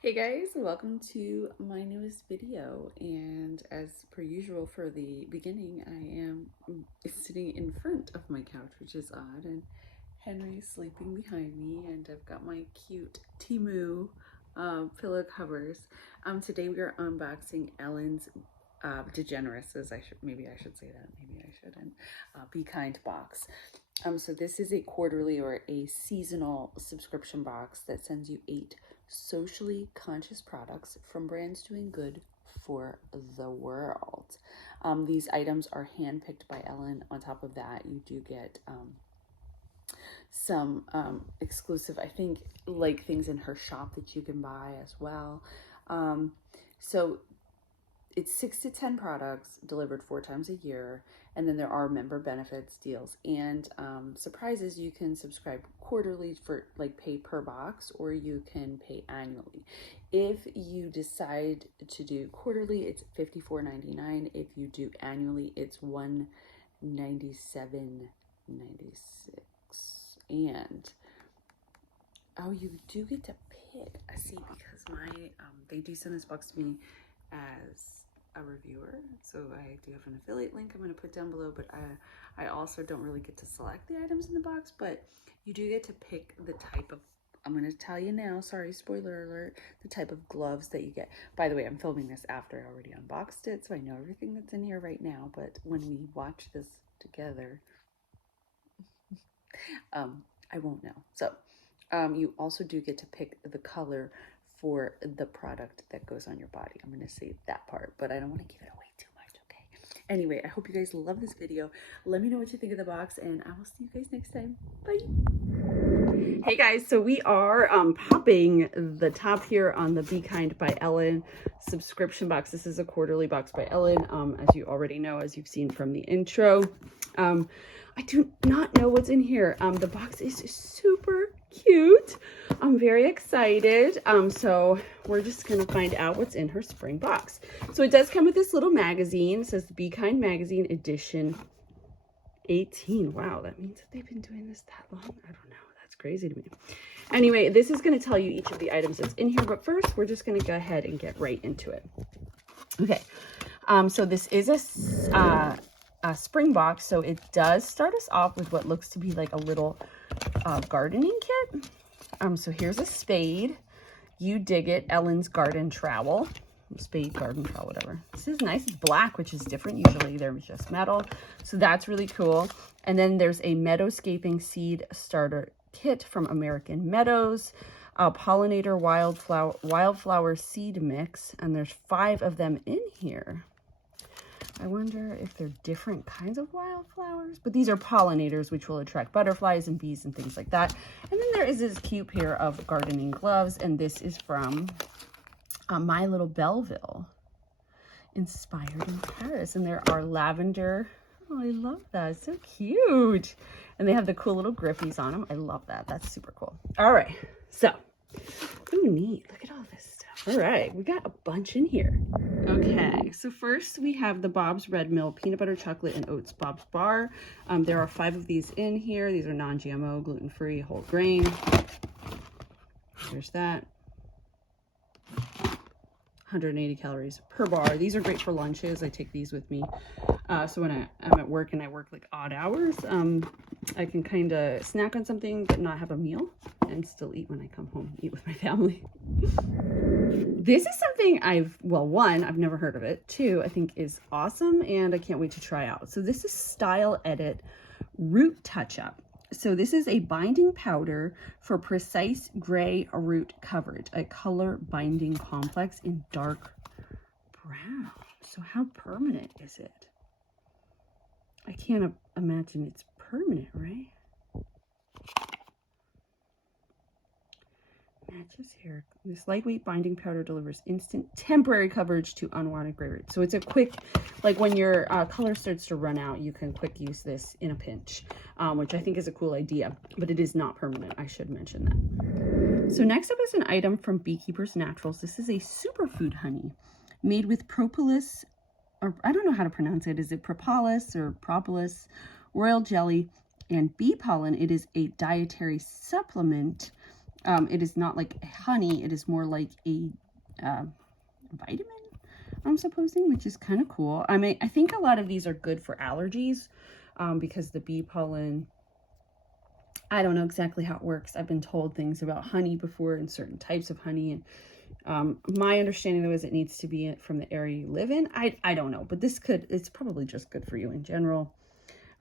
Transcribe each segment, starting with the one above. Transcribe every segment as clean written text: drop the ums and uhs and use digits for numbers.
Hey guys, welcome to my newest video, and as per usual for the beginning, I am sitting in front of my couch, which is odd, and Henry's sleeping behind me, and I've got my cute Temu pillow covers. Today we are unboxing Ellen's DeGeneres, maybe I should say that, maybe I shouldn't, Be Kind box. So this is a quarterly or a seasonal subscription box that sends you 8 socially conscious products from brands doing good for the world. These items are handpicked by Ellen. On top of that, you do get some exclusive, I think, like things in her shop that you can buy as well. So it's 6 to 10 products delivered 4 times a year, and then there are member benefits, deals, and surprises. You can subscribe quarterly for like pay per box, or you can pay annually. If you decide to do quarterly, it's $54.99. If you do annually, it's $197.96. And oh, you do get to pick. I see, because my they do send this box to me as a reviewer, so I do have an affiliate link I'm going to put down below, but I also don't really get to select the items in the box, but you do get to pick the type of, I'm going to tell you now, sorry, spoiler alert, the type of gloves that you get. By the way, I'm filming this after I already unboxed it, so I know everything that's in here right now, but when we watch this together, I won't know. So you also do get to pick the color for the product that goes on your body. I'm going to save that part, but I don't want to give it away too much, okay? Anyway, I hope you guys love this video. Let me know what you think of the box, and I will see you guys next time. Bye! Hey guys, so we are popping the top here on the Be Kind by Ellen subscription box. This is a quarterly box by Ellen, as you already know, as you've seen from the intro. I do not know what's in here. The box is super cute. I'm very excited. So we're just gonna find out what's in her spring box. So it does come with this little magazine. It says the Be Kind Magazine Edition 18. Wow, that means that they've been doing this that long? I don't know. That's crazy to me. Anyway, this is going to tell you each of the items that's in here, but first we're just going to go ahead and get right into it. Okay, so this is a spring box, so it does start us off with what looks to be like a little gardening kit. So here's a spade. You dig it, Ellen's garden trowel. Spade, garden trowel, whatever. This is nice. It's black, which is different. Usually they're just metal. So that's really cool. And then there's a Meadowscaping seed starter kit from American Meadows. Pollinator wildflower seed mix. And there's 5 of them in here. I wonder if they're different kinds of wildflowers, but these are pollinators, which will attract butterflies and bees and things like that. And then there is this cute pair of gardening gloves, and this is from My Little Belleville, inspired in Paris. And there are lavender. Oh, I love that. It's so cute. And they have the cool little grippies on them. I love that. That's super cool. All right. So, ooh, neat. Look at all this stuff. All right. We got a bunch in here. Okay. So first we have the Bob's Red Mill Peanut Butter Chocolate and Oats Bob's Bar. There are 5 of these in here. These are non-GMO, gluten-free, whole grain. There's that. 180 calories per bar. These are great for lunches. I take these with me. So when I'm at work and I work like odd hours, I can kind of snack on something but not have a meal and still eat when I come home, eat with my family. This is something I've never heard of it. 2, I think is awesome, and I can't wait to try out. So this is Style Edit Root Touch Up. So this is a binding powder for precise gray root coverage, a color binding complex in dark brown. So how permanent is it? I can't imagine it's permanent, right? Matches here. This lightweight binding powder delivers instant temporary coverage to unwanted gray roots. So it's a quick, like when your color starts to run out, you can quick use this in a pinch, which I think is a cool idea, but it is not permanent. I should mention that. So next up is an item from Beekeepers Naturals. This is a superfood honey made with propolis, or I don't know how to pronounce it. Is it propolis or propolis, royal jelly, and bee pollen? It is a dietary supplement It is not like a honey, it is more like a vitamin, I'm supposing, which is kind of cool. I mean, I think a lot of these are good for allergies, because the bee pollen, I don't know exactly how it works. I've been told things about honey before and certain types of honey, and my understanding though is it needs to be from the area you live in. I don't know, but it's probably just good for you in general.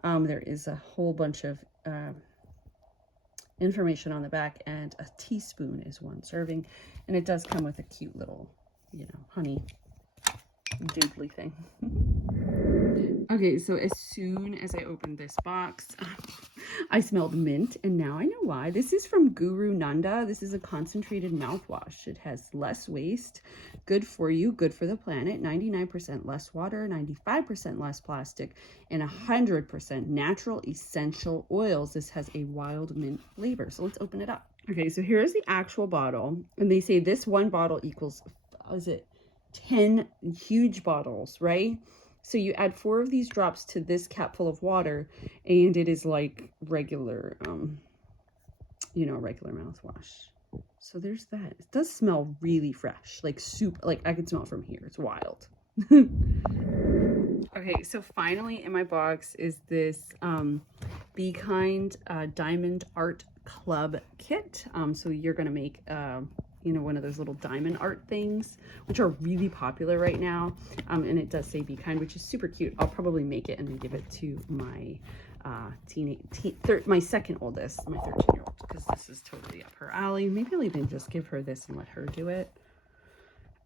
There is a whole bunch of information on the back, and a teaspoon is 1 serving, and it does come with a cute little, you know, honey doodly thing. Okay, so as soon as I opened this box, I smelled mint, and now I know why. This is from Guru Nanda. This is a concentrated mouthwash. It has less waste, good for you, good for the planet, 99% less water, 95% less plastic, and 100% natural essential oils. This has a wild mint flavor. So let's open it up. Okay, so here's the actual bottle, and they say this one bottle equals, is it 10 huge bottles, right? So you add 4 of these drops to this cap full of water, and it is like regular, you know, regular mouthwash. So there's that. It does smell really fresh, like soup. Like I can smell it from here. It's wild. Okay, so finally in my box is this Be Kind Diamond Art Club kit. So you're gonna make you know, one of those little diamond art things, which are really popular right now. And it does say Be Kind, which is super cute. I'll probably make it and then give it to my my second oldest, my 13-year-old, because this is totally up her alley. Maybe I'll even just give her this and let her do it.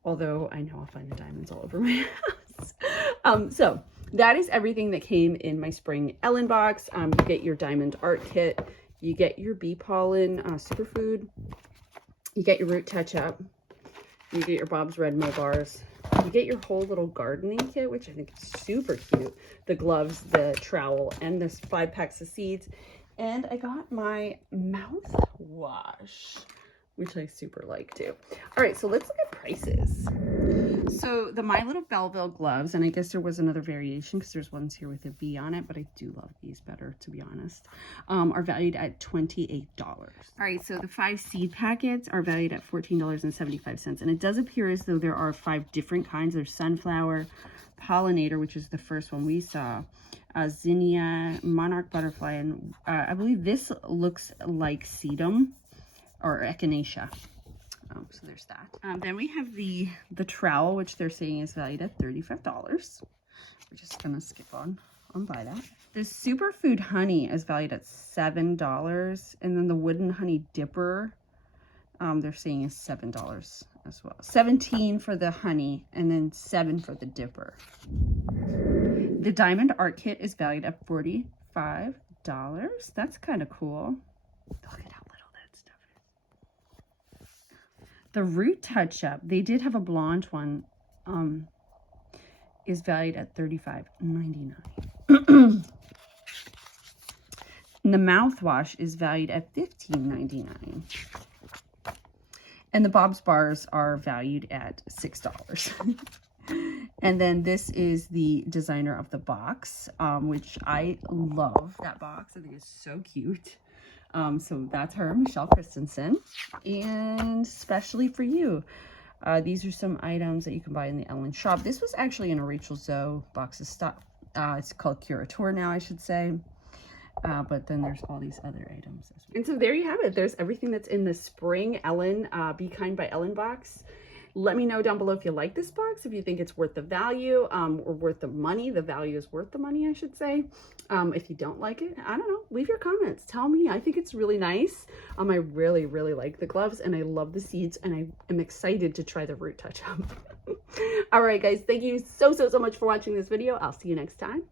Although I know I'll find the diamonds all over my house. So that is everything that came in my spring Ellen box. You get your diamond art kit, you get your bee pollen superfood, you get your root touch-up, you get your Bob's Red Mo bars, you get your whole little gardening kit, which I think is super cute, the gloves, the trowel, and this 5 packs of seeds, and I got my mouthwash, which I super like too. All right, so let's look at prices. So the My Little Belleville gloves, and I guess there was another variation because there's ones here with a V on it, but I do love these better, to be honest, are valued at $28. All right, so the 5 seed packets are valued at $14.75, and it does appear as though there are 5 different kinds. There's sunflower, pollinator, which is the first one we saw, zinnia, monarch butterfly, and I believe this looks like sedum or echinacea. So there's that. Then we have the trowel, which they're saying is valued at $35. We're just gonna skip on by that. The Superfood Honey is valued at $7, and then the wooden honey dipper, they're saying is $7 as well. $17 for the honey, and then $7 for the dipper. The diamond art kit is valued at $45. That's kind of cool. Look at how little that stuff is. The root touch-up, they did have a blonde one, is valued at $35.99. And the mouthwash is valued at $15.99. And the Bob's bars are valued at $6. And then this is the designer of the box, which I love that box. I think it's so cute. So that's her, Michelle Christensen. And especially for you, these are some items that you can buy in the Ellen shop. This was actually in a Rachel Zoe box of stuff. It's called Curateur now, I should say. But then there's all these other items as well. And so there you have it. There's everything that's in the spring Ellen Be Kind by Ellen box. Let me know down below if you like this box, if you think it's worth the value, or worth the money. The value is worth the money, I should say. If you don't like it, I don't know, leave your comments. Tell me. I think it's really nice. I really, really like the gloves, and I love the seeds, and I am excited to try the root touch-up. All right, guys, thank you so much for watching this video. I'll see you next time.